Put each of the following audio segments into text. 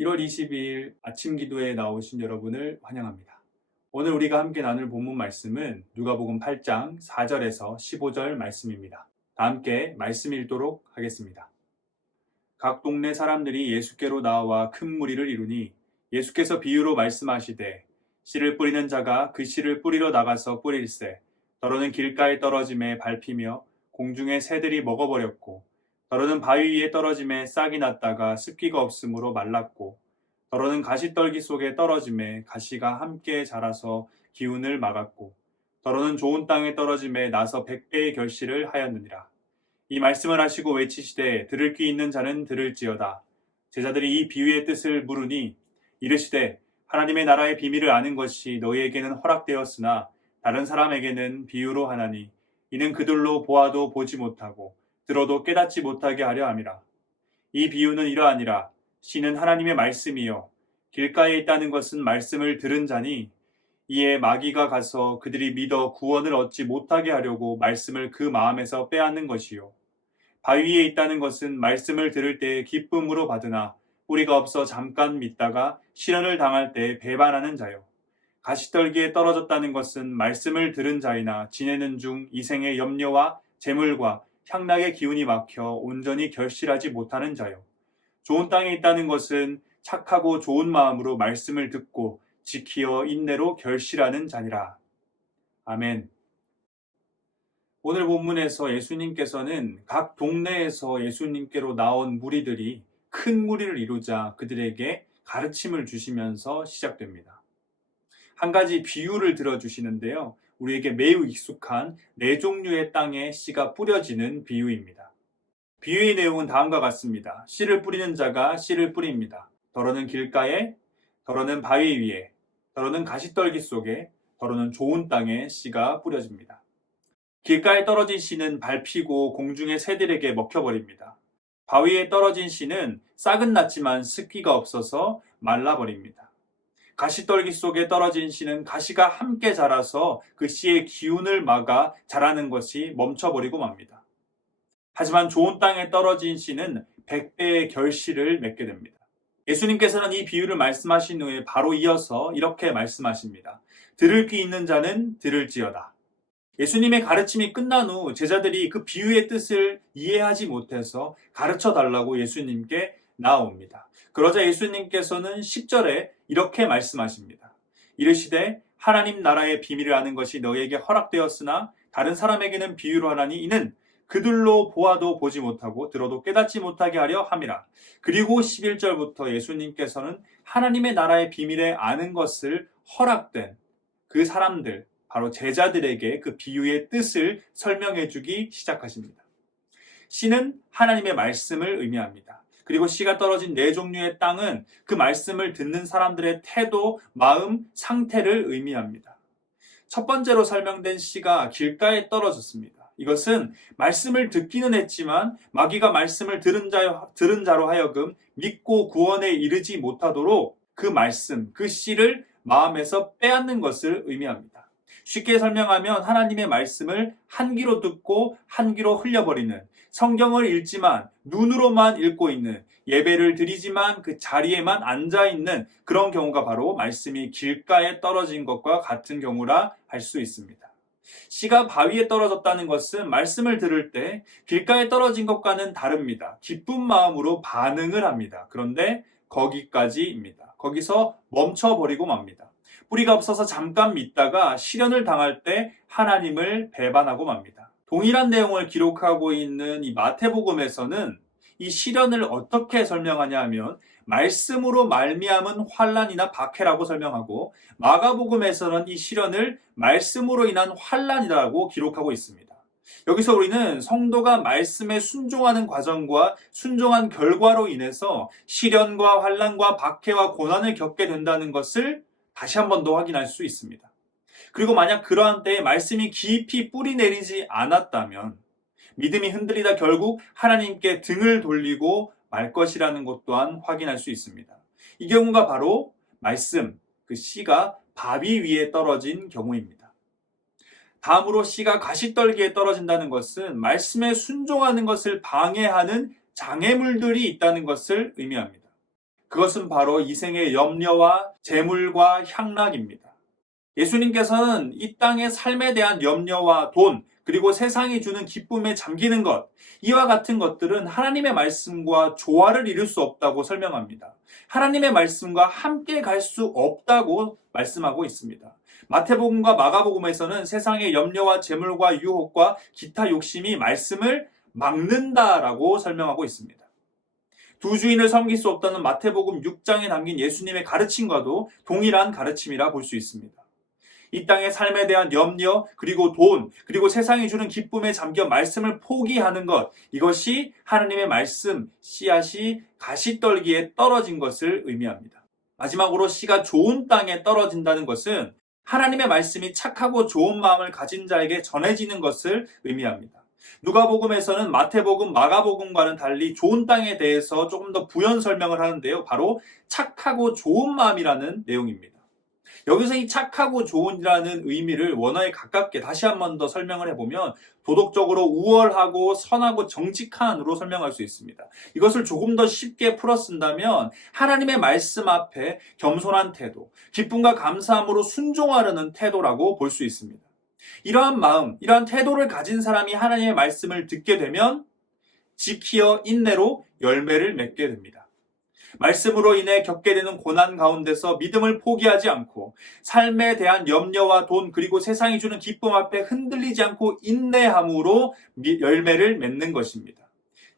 1월 22일 아침 기도에 나오신 여러분을 환영합니다. 오늘 우리가 함께 나눌 본문 말씀은 누가복음 8장 4절에서 15절 말씀입니다. 다 함께 말씀 읽도록 하겠습니다. 각 동네 사람들이 예수께로 나와 큰 무리를 이루니 예수께서 비유로 말씀하시되 씨를 뿌리는 자가 그 씨를 뿌리러 나가서 뿌릴새 더러는 길가에 떨어짐에 밟히며 공중의 새들이 먹어버렸고 더러는 바위 위에 떨어짐에 싹이 났다가 습기가 없으므로 말랐고 더러는 가시떨기 속에 떨어짐에 가시가 함께 자라서 기운을 막았고 더러는 좋은 땅에 떨어짐에 나서 100배의 결실을 하였느니라. 이 말씀을 하시고 외치시되 들을 귀 있는 자는 들을지어다. 제자들이 이 비유의 뜻을 물으니 이르시되 하나님의 나라의 비밀을 아는 것이 너희에게는 허락되었으나 다른 사람에게는 비유로 하나니 이는 그들로 보아도 보지 못하고 들어도 깨닫지 못하게 하려 함이라. 이 비유는 이러하니라. 씨는 하나님의 말씀이요 길가에 있다는 것은 말씀을 들은 자니 이에 마귀가 가서 그들이 믿어 구원을 얻지 못하게 하려고 말씀을 그 마음에서 빼앗는 것이요 바위 위에 있다는 것은 말씀을 들을 때에 기쁨으로 받으나 뿌리가 없어 잠깐 믿다가 시련을 당할 때 배반하는 자요 가시떨기에 떨어졌다는 것은 말씀을 들은 자이나 지내는 중 이생의 염려와 재물과 향락의 기운이 막혀 온전히 결실하지 못하는 자요. 좋은 땅에 있다는 것은 착하고 좋은 마음으로 말씀을 듣고 지키어 인내로 결실하는 자니라. 아멘. 오늘 본문에서 예수님께서는 각 동네에서 예수님께로 나온 무리들이 큰 무리를 이루자 그들에게 가르침을 주시면서 시작됩니다. 한 가지 비유를 들어주시는데요. 우리에게 매우 익숙한 네 종류의 땅에 씨가 뿌려지는 비유입니다. 비유의 내용은 다음과 같습니다. 씨를 뿌리는 자가 씨를 뿌립니다. 더러는 길가에, 더러는 바위 위에, 더러는 가시떨기 속에, 더러는 좋은 땅에 씨가 뿌려집니다. 길가에 떨어진 씨는 밟히고 공중의 새들에게 먹혀버립니다. 바위에 떨어진 씨는 싹은 났지만 습기가 없어서 말라버립니다. 가시떨기 속에 떨어진 씨는 가시가 함께 자라서 그 씨의 기운을 막아 자라는 것이 멈춰버리고 맙니다. 하지만 좋은 땅에 떨어진 씨는 100배의 결실을 맺게 됩니다. 예수님께서는 이 비유를 말씀하신 후에 바로 이어서 이렇게 말씀하십니다. 들을 귀 있는 자는 들을지어다. 예수님의 가르침이 끝난 후 제자들이 그 비유의 뜻을 이해하지 못해서 가르쳐 달라고 예수님께 나옵니다. 그러자 예수님께서는 10절에 이렇게 말씀하십니다. 이르시되 하나님 나라의 비밀을 아는 것이 너희에게 허락되었으나 다른 사람에게는 비유로 하나니 이는 그들로 보아도 보지 못하고 들어도 깨닫지 못하게 하려 함이라. 그리고 11절부터 예수님께서는 하나님의 나라의 비밀에 아는 것을 허락된 그 사람들, 바로 제자들에게 그 비유의 뜻을 설명해 주기 시작하십니다. 씨는 하나님의 말씀을 의미합니다. 그리고 씨가 떨어진 네 종류의 땅은 그 말씀을 듣는 사람들의 태도, 마음, 상태를 의미합니다. 첫 번째로 설명된 씨가 길가에 떨어졌습니다. 이것은 말씀을 듣기는 했지만 마귀가 말씀을 들은 자로 하여금 믿고 구원에 이르지 못하도록 그 말씀, 그 씨를 마음에서 빼앗는 것을 의미합니다. 쉽게 설명하면 하나님의 말씀을 한 귀로 듣고 한 귀로 흘려버리는, 성경을 읽지만 눈으로만 읽고 있는, 예배를 드리지만 그 자리에만 앉아있는 그런 경우가 바로 말씀이 길가에 떨어진 것과 같은 경우라 할 수 있습니다. 씨가 바위에 떨어졌다는 것은 말씀을 들을 때 길가에 떨어진 것과는 다릅니다. 기쁜 마음으로 반응을 합니다. 그런데 거기까지입니다. 거기서 멈춰버리고 맙니다. 뿌리가 없어서 잠깐 믿다가 시련을 당할 때 하나님을 배반하고 맙니다. 동일한 내용을 기록하고 있는 이 마태복음에서는 이 시련을 어떻게 설명하냐 하면 말씀으로 말미암은 환난이나 박해라고 설명하고 마가복음에서는 이 시련을 말씀으로 인한 환난이라고 기록하고 있습니다. 여기서 우리는 성도가 말씀에 순종하는 과정과 순종한 결과로 인해서 시련과 환난과 박해와 고난을 겪게 된다는 것을 다시 한 번 더 확인할 수 있습니다. 그리고 만약 그러한 때에 말씀이 깊이 뿌리 내리지 않았다면 믿음이 흔들리다 결국 하나님께 등을 돌리고 말 것이라는 것 또한 확인할 수 있습니다. 이 경우가 바로 말씀, 그 씨가 바위 위에 떨어진 경우입니다. 다음으로 씨가 가시떨기에 떨어진다는 것은 말씀에 순종하는 것을 방해하는 장애물들이 있다는 것을 의미합니다. 그것은 바로 이생의 염려와 재물과 향락입니다. 예수님께서는 이 땅의 삶에 대한 염려와 돈, 그리고 세상이 주는 기쁨에 잠기는 것, 이와 같은 것들은 하나님의 말씀과 조화를 이룰 수 없다고 설명합니다. 하나님의 말씀과 함께 갈 수 없다고 말씀하고 있습니다. 마태복음과 마가복음에서는 세상의 염려와 재물과 유혹과 기타 욕심이 말씀을 막는다라고 설명하고 있습니다. 두 주인을 섬길 수 없다는 마태복음 6장에 담긴 예수님의 가르침과도 동일한 가르침이라 볼 수 있습니다. 이 땅의 삶에 대한 염려, 그리고 돈, 그리고 세상이 주는 기쁨에 잠겨 말씀을 포기하는 것, 이것이 하나님의 말씀, 씨앗이 가시떨기에 떨어진 것을 의미합니다. 마지막으로 씨가 좋은 땅에 떨어진다는 것은 하나님의 말씀이 착하고 좋은 마음을 가진 자에게 전해지는 것을 의미합니다. 누가복음에서는 마태복음, 마가복음과는 달리 좋은 땅에 대해서 조금 더 부연 설명을 하는데요. 바로 착하고 좋은 마음이라는 내용입니다. 여기서 이 착하고 좋은이라는 의미를 원어에 가깝게 다시 한 번 더 설명을 해보면 도덕적으로 우월하고 선하고 정직한으로 설명할 수 있습니다. 이것을 조금 더 쉽게 풀어 쓴다면 하나님의 말씀 앞에 겸손한 태도, 기쁨과 감사함으로 순종하려는 태도라고 볼 수 있습니다. 이러한 마음, 이러한 태도를 가진 사람이 하나님의 말씀을 듣게 되면 지키어 인내로 열매를 맺게 됩니다. 말씀으로 인해 겪게 되는 고난 가운데서 믿음을 포기하지 않고 삶에 대한 염려와 돈, 그리고 세상이 주는 기쁨 앞에 흔들리지 않고 인내함으로 열매를 맺는 것입니다.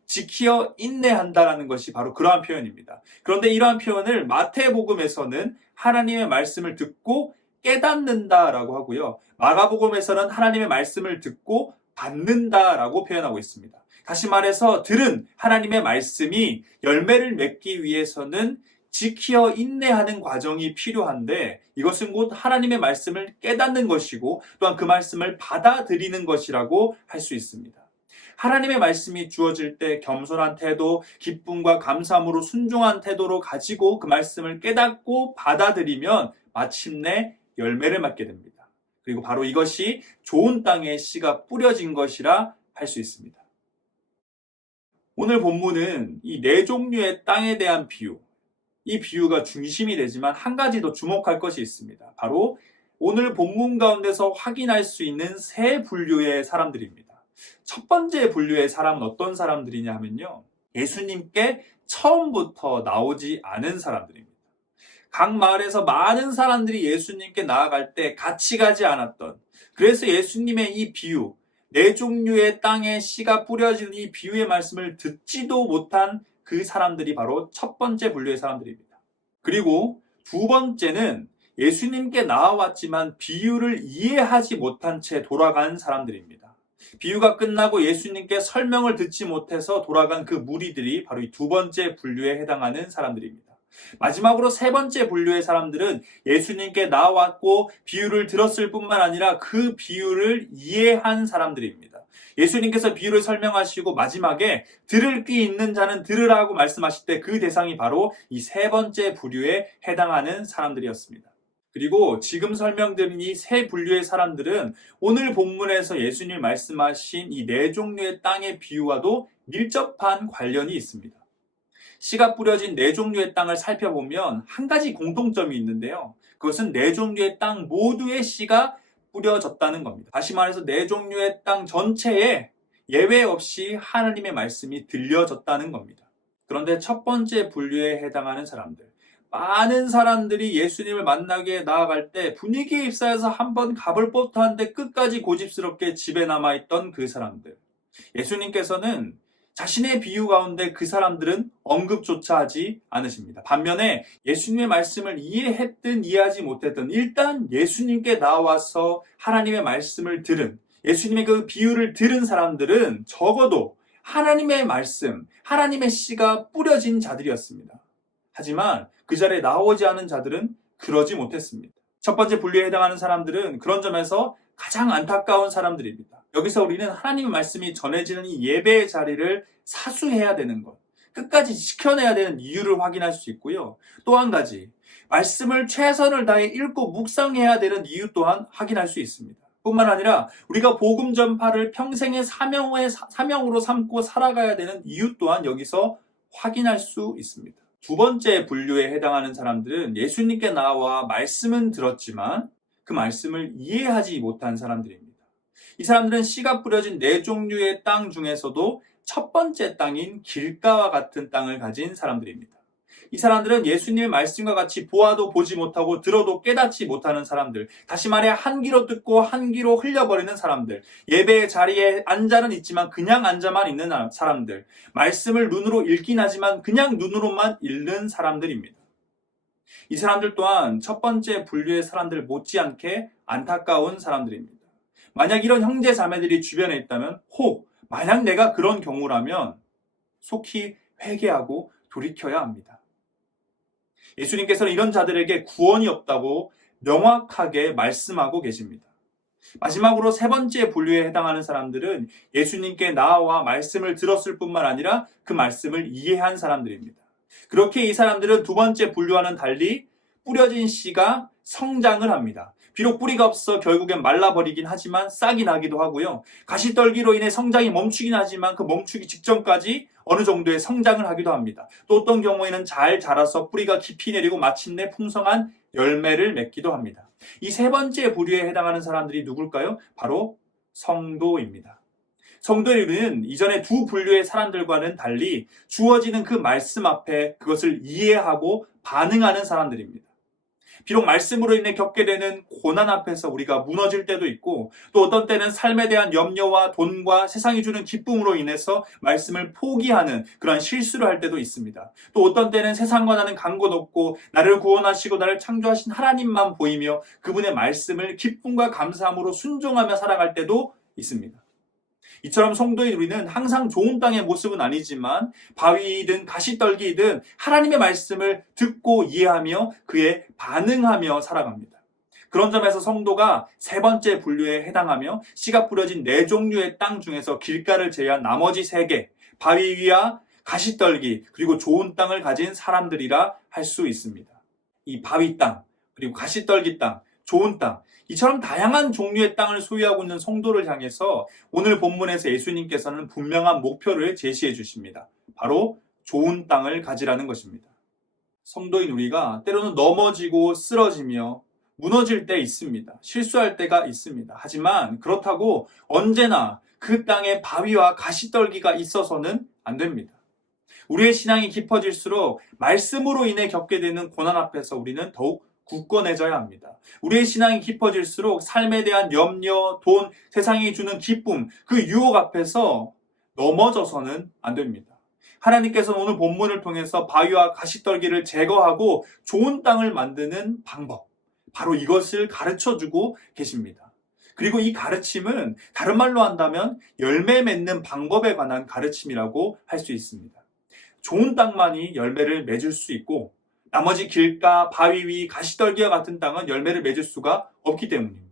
지키어 인내한다라는 것이 바로 그러한 표현입니다. 그런데 이러한 표현을 마태복음에서는 하나님의 말씀을 듣고 깨닫는다라고 하고요. 마가복음에서는 하나님의 말씀을 듣고 받는다라고 표현하고 있습니다. 다시 말해서 들은 하나님의 말씀이 열매를 맺기 위해서는 지키어 인내하는 과정이 필요한데 이것은 곧 하나님의 말씀을 깨닫는 것이고 또한 그 말씀을 받아들이는 것이라고 할 수 있습니다. 하나님의 말씀이 주어질 때 겸손한 태도, 기쁨과 감사함으로 순종한 태도로 가지고 그 말씀을 깨닫고 받아들이면 마침내 열매를 맺게 됩니다. 그리고 바로 이것이 좋은 땅에 씨가 뿌려진 것이라 할 수 있습니다. 오늘 본문은 이 네 종류의 땅에 대한 비유, 이 비유가 중심이 되지만 한 가지 더 주목할 것이 있습니다. 바로 오늘 본문 가운데서 확인할 수 있는 세 분류의 사람들입니다. 첫 번째 분류의 사람은 어떤 사람들이냐 하면요, 예수님께 처음부터 나오지 않은 사람들입니다. 각 마을에서 많은 사람들이 예수님께 나아갈 때 같이 가지 않았던, 그래서 예수님의 이 비유, 네 종류의 땅에 씨가 뿌려지는 이 비유의 말씀을 듣지도 못한 그 사람들이 바로 첫 번째 분류의 사람들입니다. 그리고 두 번째는 예수님께 나와왔지만 비유를 이해하지 못한 채 돌아간 사람들입니다. 비유가 끝나고 예수님께 설명을 듣지 못해서 돌아간 그 무리들이 바로 이 두 번째 분류에 해당하는 사람들입니다. 마지막으로 세 번째 분류의 사람들은 예수님께 나왔고 비유를 들었을 뿐만 아니라 그 비유를 이해한 사람들입니다. 예수님께서 비유를 설명하시고 마지막에 들을 귀 있는 자는 들으라고 말씀하실 때 그 대상이 바로 이 세 번째 분류에 해당하는 사람들이었습니다. 그리고 지금 설명드린 이 세 분류의 사람들은 오늘 본문에서 예수님이 말씀하신 이 네 종류의 땅의 비유와도 밀접한 관련이 있습니다. 씨가 뿌려진 네 종류의 땅을 살펴보면 한 가지 공통점이 있는데요. 그것은 네 종류의 땅 모두의 씨가 뿌려졌다는 겁니다. 다시 말해서 네 종류의 땅 전체에 예외 없이 하나님의 말씀이 들려졌다는 겁니다. 그런데 첫 번째 분류에 해당하는 사람들, 많은 사람들이 예수님을 만나게 나아갈 때 분위기에 휩싸여서 한번 가볼 법도 한데 끝까지 고집스럽게 집에 남아있던 그 사람들, 예수님께서는 자신의 비유 가운데 그 사람들은 언급조차 하지 않으십니다. 반면에 예수님의 말씀을 이해했든 이해하지 못했든 일단 예수님께 나와서 하나님의 말씀을 들은, 예수님의 그 비유를 들은 사람들은 적어도 하나님의 말씀, 하나님의 씨가 뿌려진 자들이었습니다. 하지만 그 자리에 나오지 않은 자들은 그러지 못했습니다. 첫 번째 분류에 해당하는 사람들은 그런 점에서 가장 안타까운 사람들입니다. 여기서 우리는 하나님의 말씀이 전해지는 이 예배의 자리를 사수해야 되는 것, 끝까지 지켜내야 되는 이유를 확인할 수 있고요. 또 한 가지, 말씀을 최선을 다해 읽고 묵상해야 되는 이유 또한 확인할 수 있습니다. 뿐만 아니라 우리가 복음 전파를 평생의 사명으로 삼고 살아가야 되는 이유 또한 여기서 확인할 수 있습니다. 두 번째 분류에 해당하는 사람들은 예수님께 나와 말씀은 들었지만 그 말씀을 이해하지 못한 사람들입니다. 이 사람들은 씨가 뿌려진 네 종류의 땅 중에서도 첫 번째 땅인 길가와 같은 땅을 가진 사람들입니다. 이 사람들은 예수님의 말씀과 같이 보아도 보지 못하고 들어도 깨닫지 못하는 사람들, 다시 말해 한 귀로 듣고 한 귀로 흘려버리는 사람들, 예배의 자리에 앉아는 있지만 그냥 앉아만 있는 사람들, 말씀을 눈으로 읽긴 하지만 그냥 눈으로만 읽는 사람들입니다. 이 사람들 또한 첫 번째 분류의 사람들 못지않게 안타까운 사람들입니다. 만약 이런 형제 자매들이 주변에 있다면 만약 내가 그런 경우라면 속히 회개하고 돌이켜야 합니다. 예수님께서는 이런 자들에게 구원이 없다고 명확하게 말씀하고 계십니다. 마지막으로 세 번째 분류에 해당하는 사람들은 예수님께 나와 말씀을 들었을 뿐만 아니라 그 말씀을 이해한 사람들입니다. 그렇게 이 사람들은 두 번째 분류와는 달리 뿌려진 씨가 성장을 합니다. 비록 뿌리가 없어 결국엔 말라버리긴 하지만 싹이 나기도 하고요. 가시떨기로 인해 성장이 멈추긴 하지만 그 멈추기 직전까지 어느 정도의 성장을 하기도 합니다. 또 어떤 경우에는 잘 자라서 뿌리가 깊이 내리고 마침내 풍성한 열매를 맺기도 합니다. 이 세 번째 부류에 해당하는 사람들이 누굴까요? 바로 성도입니다. 성도는 이전의 두 분류의 사람들과는 달리 주어지는 그 말씀 앞에 그것을 이해하고 반응하는 사람들입니다. 비록 말씀으로 인해 겪게 되는 고난 앞에서 우리가 무너질 때도 있고 또 어떤 때는 삶에 대한 염려와 돈과 세상이 주는 기쁨으로 인해서 말씀을 포기하는 그런 실수를 할 때도 있습니다. 또 어떤 때는 세상과 나는 간 것 없고 나를 구원하시고 나를 창조하신 하나님만 보이며 그분의 말씀을 기쁨과 감사함으로 순종하며 살아갈 때도 있습니다. 이처럼 성도인 우리는 항상 좋은 땅의 모습은 아니지만 바위이든 가시떨기이든 하나님의 말씀을 듣고 이해하며 그에 반응하며 살아갑니다. 그런 점에서 성도가 세 번째 분류에 해당하며 씨가 뿌려진 네 종류의 땅 중에서 길가를 제외한 나머지 세 개, 바위 위와 가시떨기 그리고 좋은 땅을 가진 사람들이라 할 수 있습니다. 이 바위 땅, 그리고 가시떨기 땅, 좋은 땅, 이처럼 다양한 종류의 땅을 소유하고 있는 성도를 향해서 오늘 본문에서 예수님께서는 분명한 목표를 제시해 주십니다. 바로 좋은 땅을 가지라는 것입니다. 성도인 우리가 때로는 넘어지고 쓰러지며 무너질 때 있습니다. 실수할 때가 있습니다. 하지만 그렇다고 언제나 그 땅에 바위와 가시떨기가 있어서는 안 됩니다. 우리의 신앙이 깊어질수록 말씀으로 인해 겪게 되는 고난 앞에서 우리는 더욱 굳건해져야 합니다. 우리의 신앙이 깊어질수록 삶에 대한 염려, 돈, 세상이 주는 기쁨, 그 유혹 앞에서 넘어져서는 안 됩니다. 하나님께서는 오늘 본문을 통해서 바위와 가시떨기를 제거하고 좋은 땅을 만드는 방법, 바로 이것을 가르쳐주고 계십니다. 그리고 이 가르침은 다른 말로 한다면 열매 맺는 방법에 관한 가르침이라고 할 수 있습니다. 좋은 땅만이 열매를 맺을 수 있고 나머지 길가, 바위 위, 가시떨기와 같은 땅은 열매를 맺을 수가 없기 때문입니다.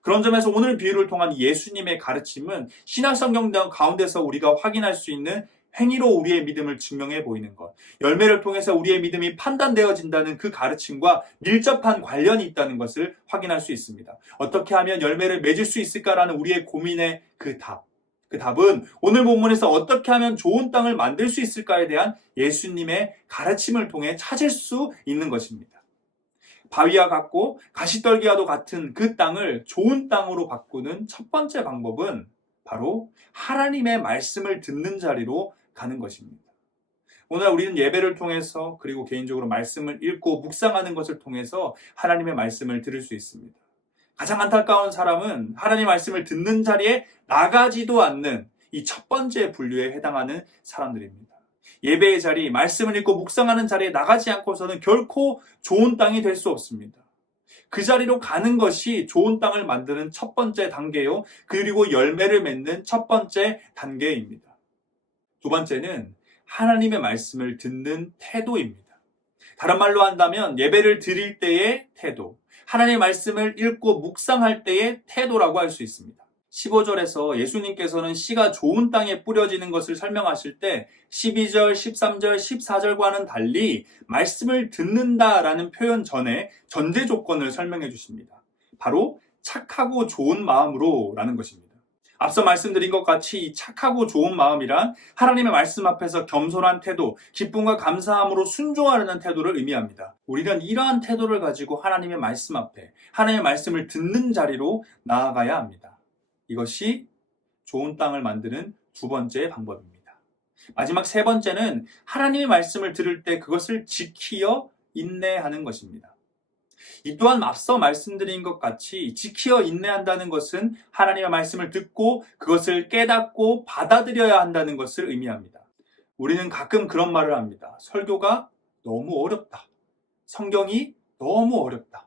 그런 점에서 오늘 비유를 통한 예수님의 가르침은 신약성경 가운데서 우리가 확인할 수 있는 행위로 우리의 믿음을 증명해 보이는 것, 열매를 통해서 우리의 믿음이 판단되어진다는 그 가르침과 밀접한 관련이 있다는 것을 확인할 수 있습니다. 어떻게 하면 열매를 맺을 수 있을까라는 우리의 고민의 그 답은 오늘 본문에서 어떻게 하면 좋은 땅을 만들 수 있을까에 대한 예수님의 가르침을 통해 찾을 수 있는 것입니다. 바위와 같고 가시떨기와도 같은 그 땅을 좋은 땅으로 바꾸는 첫 번째 방법은 바로 하나님의 말씀을 듣는 자리로 가는 것입니다. 오늘 우리는 예배를 통해서 그리고 개인적으로 말씀을 읽고 묵상하는 것을 통해서 하나님의 말씀을 들을 수 있습니다. 가장 안타까운 사람은 하나님 말씀을 듣는 자리에 나가지도 않는 이 첫 번째 분류에 해당하는 사람들입니다. 예배의 자리, 말씀을 읽고 묵상하는 자리에 나가지 않고서는 결코 좋은 땅이 될 수 없습니다. 그 자리로 가는 것이 좋은 땅을 만드는 첫 번째 단계요. 그리고 열매를 맺는 첫 번째 단계입니다. 두 번째는 하나님의 말씀을 듣는 태도입니다. 다른 말로 한다면 예배를 드릴 때의 태도, 하나님의 말씀을 읽고 묵상할 때의 태도라고 할 수 있습니다. 15절에서 예수님께서는 씨가 좋은 땅에 뿌려지는 것을 설명하실 때 12절, 13절, 14절과는 달리 말씀을 듣는다라는 표현 전에 전제 조건을 설명해 주십니다. 바로 착하고 좋은 마음으로 라는 것입니다. 앞서 말씀드린 것 같이 이 착하고 좋은 마음이란 하나님의 말씀 앞에서 겸손한 태도, 기쁨과 감사함으로 순종하려는 태도를 의미합니다. 우리는 이러한 태도를 가지고 하나님의 말씀 앞에, 하나님의 말씀을 듣는 자리로 나아가야 합니다. 이것이 좋은 땅을 만드는 두 번째 방법입니다. 마지막 세 번째는 하나님의 말씀을 들을 때 그것을 지키어 인내하는 것입니다. 이 또한 앞서 말씀드린 것 같이 지키어 인내한다는 것은 하나님의 말씀을 듣고 그것을 깨닫고 받아들여야 한다는 것을 의미합니다. 우리는 가끔 그런 말을 합니다. 설교가 너무 어렵다. 성경이 너무 어렵다.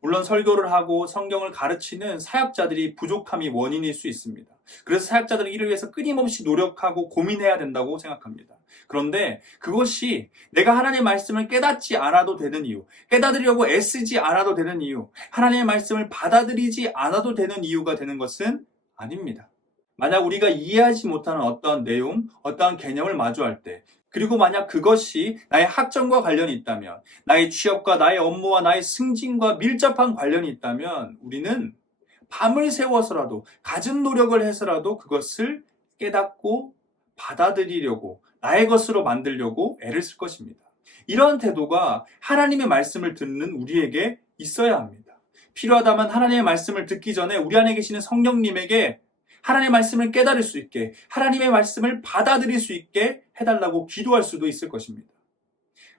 물론 설교를 하고 성경을 가르치는 사역자들이 부족함이 원인일 수 있습니다. 그래서 사역자들은 이를 위해서 끊임없이 노력하고 고민해야 된다고 생각합니다. 그런데 그것이 내가 하나님의 말씀을 깨닫지 않아도 되는 이유, 깨닫으려고 애쓰지 않아도 되는 이유, 하나님의 말씀을 받아들이지 않아도 되는 이유가 되는 것은 아닙니다. 만약 우리가 이해하지 못하는 어떠한 내용, 어떠한 개념을 마주할 때, 그리고 만약 그것이 나의 학점과 관련이 있다면, 나의 취업과 나의 업무와 나의 승진과 밀접한 관련이 있다면 우리는 밤을 새워서라도 갖은 노력을 해서라도 그것을 깨닫고 받아들이려고 나의 것으로 만들려고 애를 쓸 것입니다. 이러한 태도가 하나님의 말씀을 듣는 우리에게 있어야 합니다. 필요하다면 하나님의 말씀을 듣기 전에 우리 안에 계시는 성령님에게 하나님의 말씀을 깨달을 수 있게, 하나님의 말씀을 받아들일 수 있게 해달라고 기도할 수도 있을 것입니다.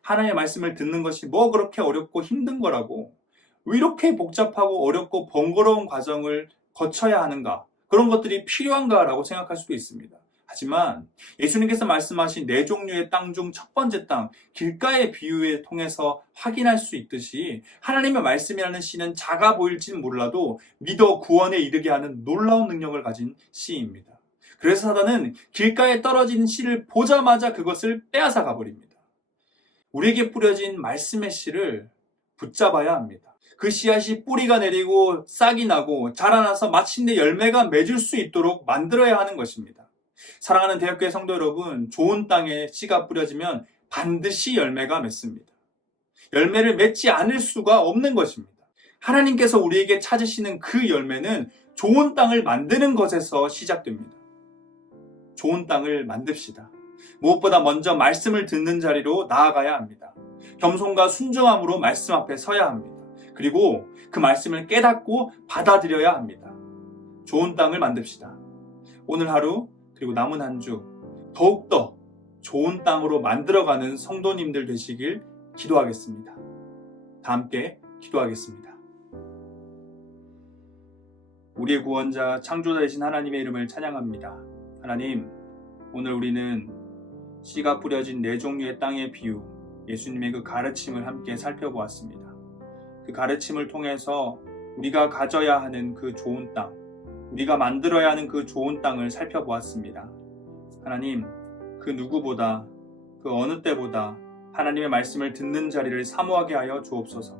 하나님의 말씀을 듣는 것이 뭐 그렇게 어렵고 힘든 거라고, 왜 이렇게 복잡하고 어렵고 번거로운 과정을 거쳐야 하는가, 그런 것들이 필요한가라고 생각할 수도 있습니다. 하지만 예수님께서 말씀하신 네 종류의 땅 중 첫 번째 땅, 길가의 비유에 통해서 확인할 수 있듯이 하나님의 말씀이라는 씨는 작아 보일지는 몰라도 믿어 구원에 이르게 하는 놀라운 능력을 가진 씨입니다. 그래서 사단은 길가에 떨어진 씨를 보자마자 그것을 빼앗아 가버립니다. 우리에게 뿌려진 말씀의 씨를 붙잡아야 합니다. 그 씨앗이 뿌리가 내리고 싹이 나고 자라나서 마침내 열매가 맺을 수 있도록 만들어야 하는 것입니다. 사랑하는 대학교의 성도 여러분, 좋은 땅에 씨가 뿌려지면 반드시 열매가 맺습니다. 열매를 맺지 않을 수가 없는 것입니다. 하나님께서 우리에게 찾으시는 그 열매는 좋은 땅을 만드는 것에서 시작됩니다. 좋은 땅을 만듭시다. 무엇보다 먼저 말씀을 듣는 자리로 나아가야 합니다. 겸손과 순종함으로 말씀 앞에 서야 합니다. 그리고 그 말씀을 깨닫고 받아들여야 합니다. 좋은 땅을 만듭시다. 오늘 하루 그리고 남은 한 주 더욱더 좋은 땅으로 만들어가는 성도님들 되시길 기도하겠습니다. 다 함께 기도하겠습니다. 우리의 구원자 창조자이신 하나님의 이름을 찬양합니다. 하나님, 오늘 우리는 씨가 뿌려진 네 종류의 땅의 비유, 예수님의 그 가르침을 함께 살펴보았습니다. 그 가르침을 통해서 우리가 가져야 하는 그 좋은 땅, 우리가 만들어야 하는 그 좋은 땅을 살펴보았습니다. 하나님, 그 누구보다, 그 어느 때보다 하나님의 말씀을 듣는 자리를 사모하게 하여 주옵소서.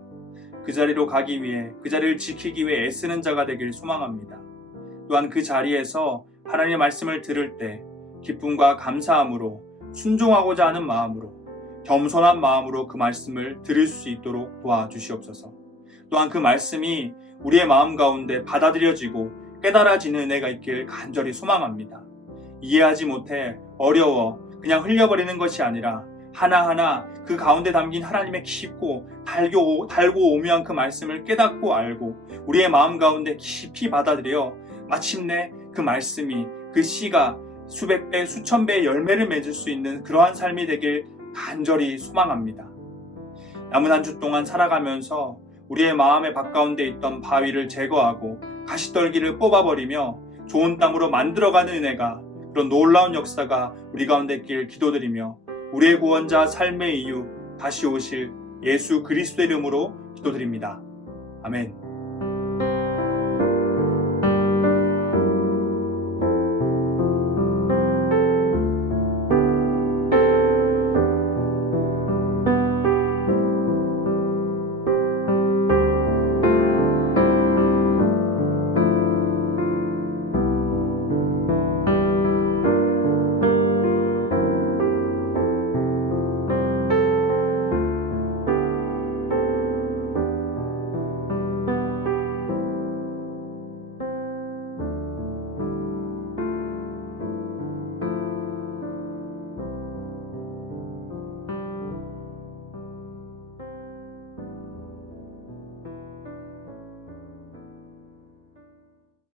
그 자리로 가기 위해, 그 자리를 지키기 위해 애쓰는 자가 되길 소망합니다. 또한 그 자리에서 하나님의 말씀을 들을 때 기쁨과 감사함으로, 순종하고자 하는 마음으로, 겸손한 마음으로 그 말씀을 들을 수 있도록 도와주시옵소서. 또한 그 말씀이 우리의 마음 가운데 받아들여지고 깨달아지는 은혜가 있길 간절히 소망합니다. 이해하지 못해 어려워 그냥 흘려버리는 것이 아니라 하나하나 그 가운데 담긴 하나님의 깊고 달고 오묘한 그 말씀을 깨닫고 알고 우리의 마음 가운데 깊이 받아들여 마침내 그 말씀이, 그 씨가 수백 배, 수천 배의 열매를 맺을 수 있는 그러한 삶이 되길 간절히 소망합니다. 남은 한 주 동안 살아가면서 우리의 마음의 밭가운데 있던 바위를 제거하고 가시떨기를 뽑아버리며 좋은 땅으로 만들어가는 은혜가, 그런 놀라운 역사가 우리 가운데 있길 기도드리며 우리의 구원자 삶의 이유 다시 오실 예수 그리스도의 이름으로 기도드립니다. 아멘.